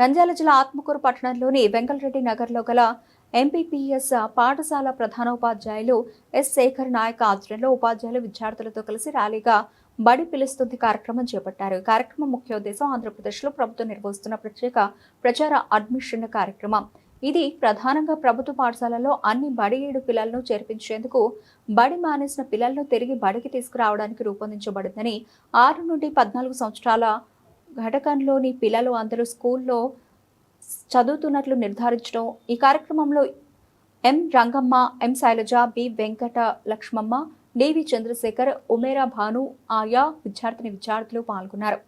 నంద్యాల జిల్లా ఆత్మకూరు పట్టణంలోని వెంకటరెడ్డి నగర్లో గల ఎంపీపీఎస్ పాఠశాల ప్రధానోపాధ్యాయులు ఎస్ శేఖర్ నాయక్ ఆధ్వర్యంలో ఉపాధ్యాయులు విద్యార్థులతో కలిసి ర్యాలీగా బడి పిలుస్తుంది కార్యక్రమం చేపట్టారు. ఈ కార్యక్రమం ముఖ్య ఉద్దేశం ఆంధ్రప్రదేశ్లో ప్రభుత్వం నిర్వహిస్తున్న ప్రత్యేక ప్రచార అడ్మిషన్ కార్యక్రమం. ఇది ప్రధానంగా ప్రభుత్వ పాఠశాలలో అన్ని బడి 7 పిల్లలను చేర్పించేందుకు బడి మానేసిన పిల్లలను తిరిగి బడికి తీసుకురావడానికి రూపొందించబడిందని 6 నుండి 14 సంవత్సరాల ఘటకంలోని పిల్లలు అందరూ స్కూల్లో చదువుతున్నట్లు నిర్ధారించడం. ఈ కార్యక్రమంలో ఎం రంగమ్మ, ఎం శైలజ, బి వెంకట లక్ష్మమ్మ, డివి చంద్రశేఖర్, ఉమేరా భాను, ఆయా విద్యార్థులు పాల్గొన్నారు.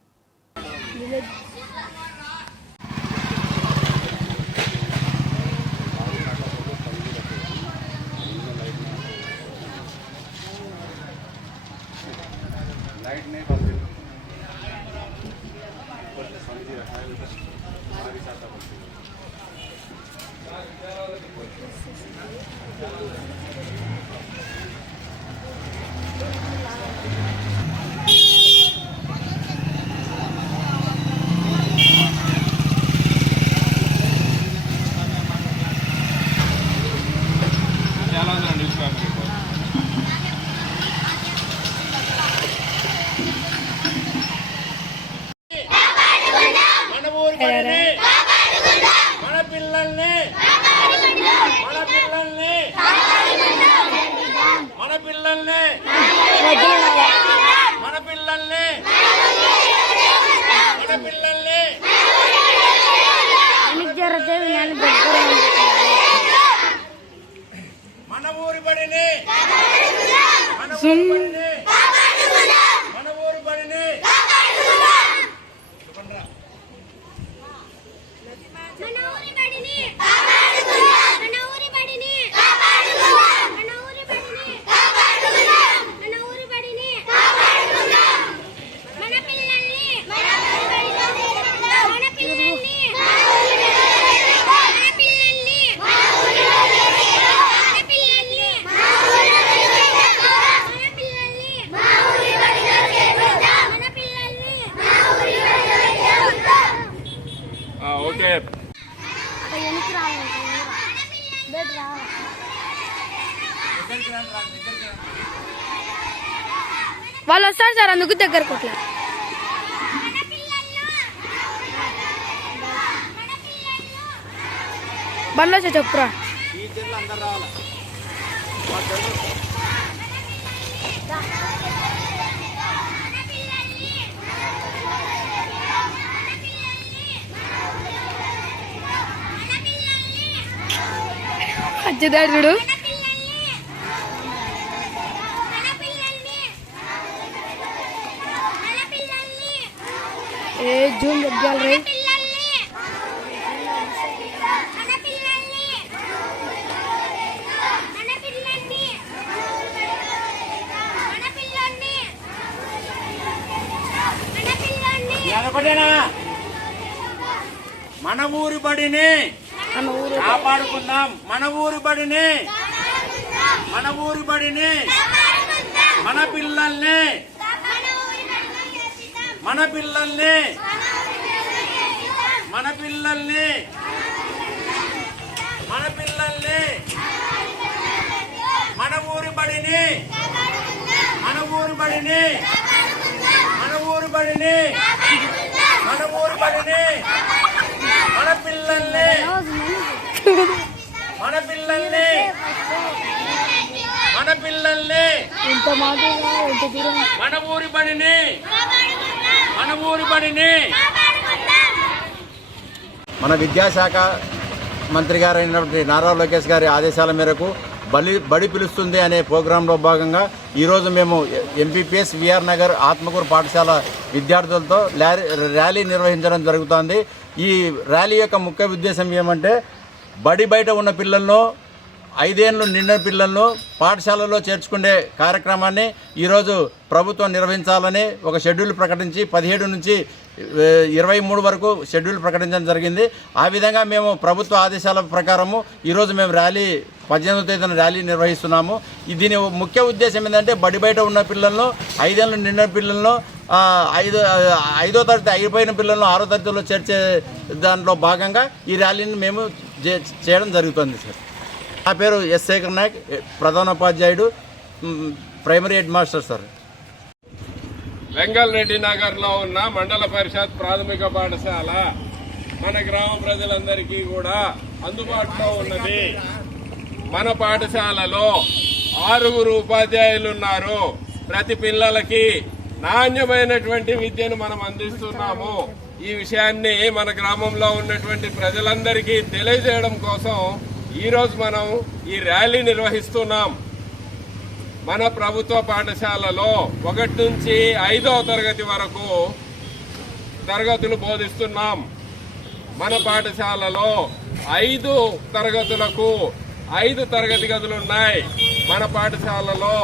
వాళ్ళు వస్తారు సార్, అందుకు దగ్గర కొట్ల బండ్లో చెప్పురా. అచ్చదాడు జూన్ దగ్గర రే మన ఊరి బడిని కాపాడుకుందాం. మన ఊరి బడిని మన పిల్లల్ని మన ఊరి బడిని మన పిల్లల్ని మన విద్యాశాఖ మంత్రి గారైనటువంటి నారా లోకేష్ గారి ఆదేశాల మేరకు బడి పిలుస్తుంది అనే ప్రోగ్రాంలో భాగంగా ఈరోజు మేము ఎంపీపీఎస్ విఆర్ నగర్ ఆత్మకూరు పాఠశాల విద్యార్థులతో ర్యాలీ నిర్వహించడం జరుగుతోంది. ఈ ర్యాలీ యొక్క ముఖ్య ఉద్దేశం ఏమంటే బడి బయట ఉన్న పిల్లలను 5 ఏళ్ళు నిండిన పిల్లలను పాఠశాలలో చేర్చుకునే కార్యక్రమాన్ని ఈరోజు ప్రభుత్వం నిర్వహించాలని ఒక షెడ్యూల్ ప్రకటించి 17 నుంచి 23 వరకు షెడ్యూల్ ప్రకటించడం జరిగింది. ఆ విధంగా మేము ప్రభుత్వ ఆదేశాల ప్రకారము ఈరోజు మేము ర్యాలీ 18వ తేదీన ర్యాలీ నిర్వహిస్తున్నాము. దీని ముఖ్య ఉద్దేశం ఏంటంటే బడి బయట ఉన్న పిల్లలను 5 ఏళ్ళు నిండిన పిల్లలను ఐదో తరగతి అయిపోయిన పిల్లలను 6వ తరగతిలో చేర్చే దాంట్లో భాగంగా ఈ ర్యాలీని మేము చేయడం జరుగుతుంది సార్. నా పేరు ఎస్ శేఖర్ నాయక్, ప్రధానోపాధ్యాయుడు, primary headmaster sir. Vengalreddy నగర్లో ఉన్న మండల పరిషత్ ప్రాథమిక పాఠశాల మన గ్రామ ప్రజలందరికీ కూడా అందుబాటులో ఉన్నది. మన పాఠశాలలో 6 ఉపాధ్యాయులు ఉన్నారు. ప్రతి పిల్లలకి నాణ్యమైనటువంటి విద్యను మనం అందిస్తున్నాము. ఈ విషయాన్ని మన గ్రామంలో ఉన్నటువంటి ప్రజలందరికీ తెలియజేయడం కోసం ఈరోజు మనం ఈ ర్యాలీ నిర్వహిస్తున్నాం. మన ప్రభుత్వ పాఠశాలలో 1 నుంచి 5వ తరగతి వరకు తరగతులు బోధిస్తున్నాం. మన పాఠశాలలో 5 తరగతులకు 5 తరగతి గదులున్నాయి. మన పాఠశాలలో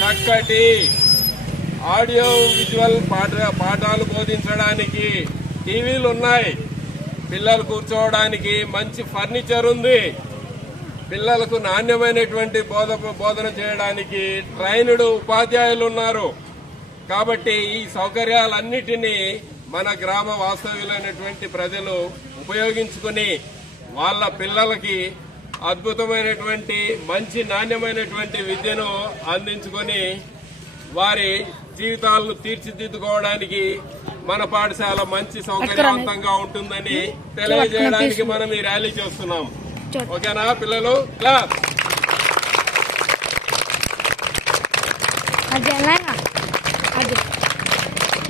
చక్కటి ఆడియో విజువల్ పాఠాలు బోధించడానికి టీవీలు ఉన్నాయి. పిల్లలు కూర్చోవడానికి మంచి ఫర్నిచర్ ఉంది. పిల్లలకు నాణ్యమైనటువంటి బోధన చేయడానికి ట్రైన్డ్ ఉపాధ్యాయులు ఉన్నారు. కాబట్టి ఈ సౌకర్యాలన్నిటినీ మన గ్రామ వాస్తవ్యులైనటువంటి ప్రజలు ఉపయోగించుకుని వాళ్ళ పిల్లలకి అద్భుతమైనటువంటి మంచి నాణ్యమైనటువంటి విద్యను అందించుకొని వారి జీవితాలను తీర్చిదిద్దుకోవడానికి మన పాఠశాల మంచి సౌకర్యవంతంగా ఉంటుందని తెలియజేయడానికి మనం ఈ ర్యాలీ చేస్తున్నాం. ఓకేనా పిల్లలు? క్లాస్. అది